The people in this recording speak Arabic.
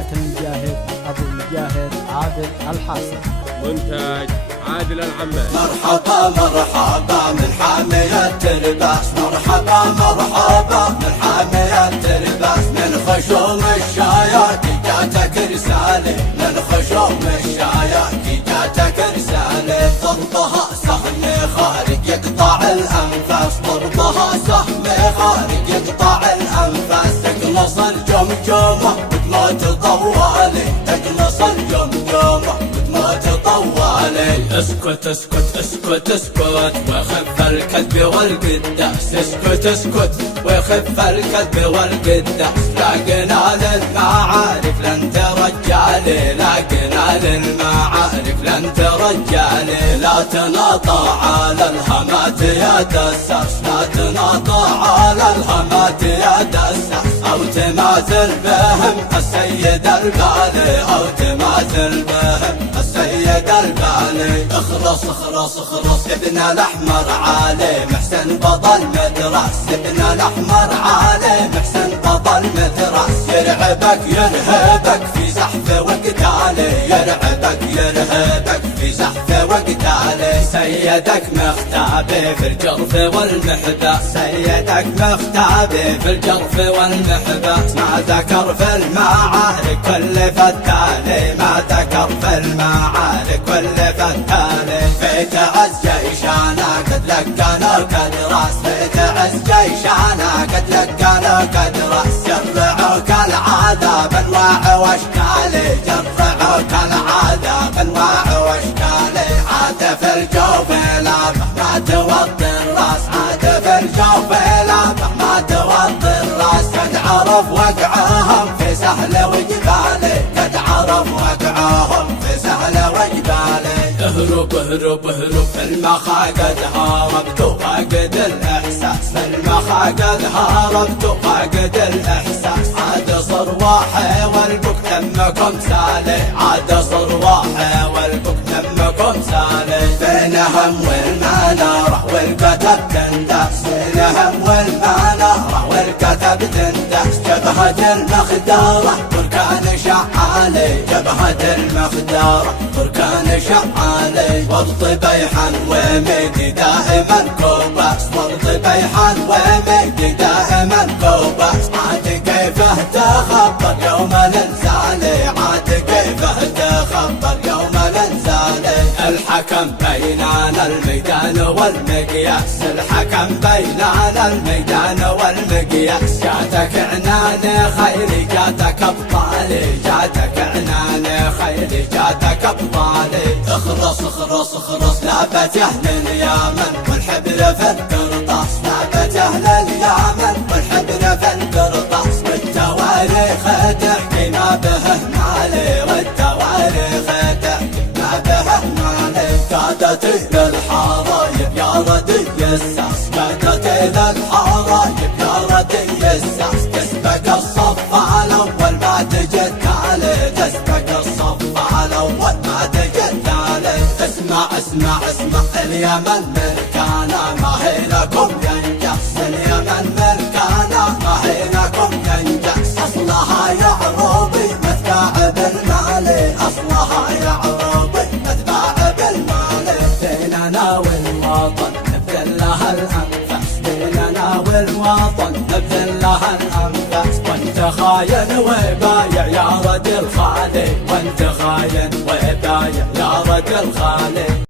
تحيات المجاهد أبو المجاهد عادل الحاسم. منتج عادل العمال. مرحبا مرحبا من حامي الترباس، مرحبا مرحبا من حامي الترباس، من خشوم الشايات جاتك رسالة، من خشوم الشايات جاتك رسالة. ضربها سهم خارج يقطع الأنفاس، ضربها سهم خارج يقطع الأنفاس. تقلص الجمجمة وتموت طوالي، تقلص الجمجمة وتموت طوالي. اسكت اسكت اسكت اسكت وخف الكذب والقداس، اسكت اسكت وخف الكذب والقداس. لاقنا للمعارف لن ترجالي، لاقنا للمعارف لن ترجالي. لا تناطع على الهمات يا دساس، لا تناطع على الهمات يا دساس. او تماثل بهم السيد البالي، او تماثل بهم السيد البالي. اخلص اخلص اخلص يا ابن الاحمر علي محسن بطل مدرس، يا ابن الاحمر علي محسن بطل مدرس. يرعبك يرهبك في زحف وقتالي، يرعبك يرهبك في زحف وقتالي. سيدك مختابي في الجرف والمحباس، سيدك مختابي في الجرف والمحباس. ما ذكر في المعارك كل فتالي، ما ذكر في المعارك كل فتالي. في تعز جيشانا قد لقانا قد راس، في تعز جيشانا قد لقانا قد راس. جرعوك العذاب انواع واشكالي، جرعوك العذاب انواع واشكالي. عاد في الجوف لابح ما توطي الراس، عاد في الجوف لابح ما توطي الراس. قد عرف وقعهم في سهل وجبالي، قد عرف وقعهم في سهل وجبالي. اهرب اهرب اهرب في المخاقد هاربت وفاقد الاحساس، في المخاقد هاربت وفاقد الاحساس. عاد صرواحي والبك دمكم سالي، عاد صرواحي والبك دمكم سالي. بينهم والمنارة والكتب تنداس، بينهم والمنارة والكتب تنداس. جبهة المخدارة بركان شعالي، جبهة المخدارة بركان شعالي. ورط بيحان وميدي دائما كوباس، ورط بيحان وميدي دائما كوباس. عاد كيفه تخبر يوم الانزالي، عاد كيفه تخبر يوم الانزالي. الحكم بيننا الميدان والمقياس، الحكم بيننا الميدان والمقياس. جاتك عنان خيري جاتك ابطالي، جاتك عنان خيري جاتك ابطالي. اخلص اخلص اخلص لعبة اهل اليمن والحبر في القرطاس، لعبة اهل اليمن والحبر في القرطاس. والتواريخ تحكي ما به مالي، والتواريخ تحكي ما به مالي. قادتي للحرايب يا ردي الساس، قادتي للحرايب يا ردي الساس. تسبق الصف الاول ما تجي التالي، تسبق الصف الاول ما تجي التالي. اسمع اسمع اسمع اليمن ملكانا ما هي لكم ينجس، اليمن ملكانا ما هي لكم ينجس. اصلها يا عروبي متباع بالمالي، اصلها يا عروبي متباع بالمالي. بيننا والوطن نبذل لها الانفاس، بيننا والوطن نبذل لها الانفاس. وانت خاين وبايع يا رجل خالي، وانت خاين وبايع يا رجل خالي.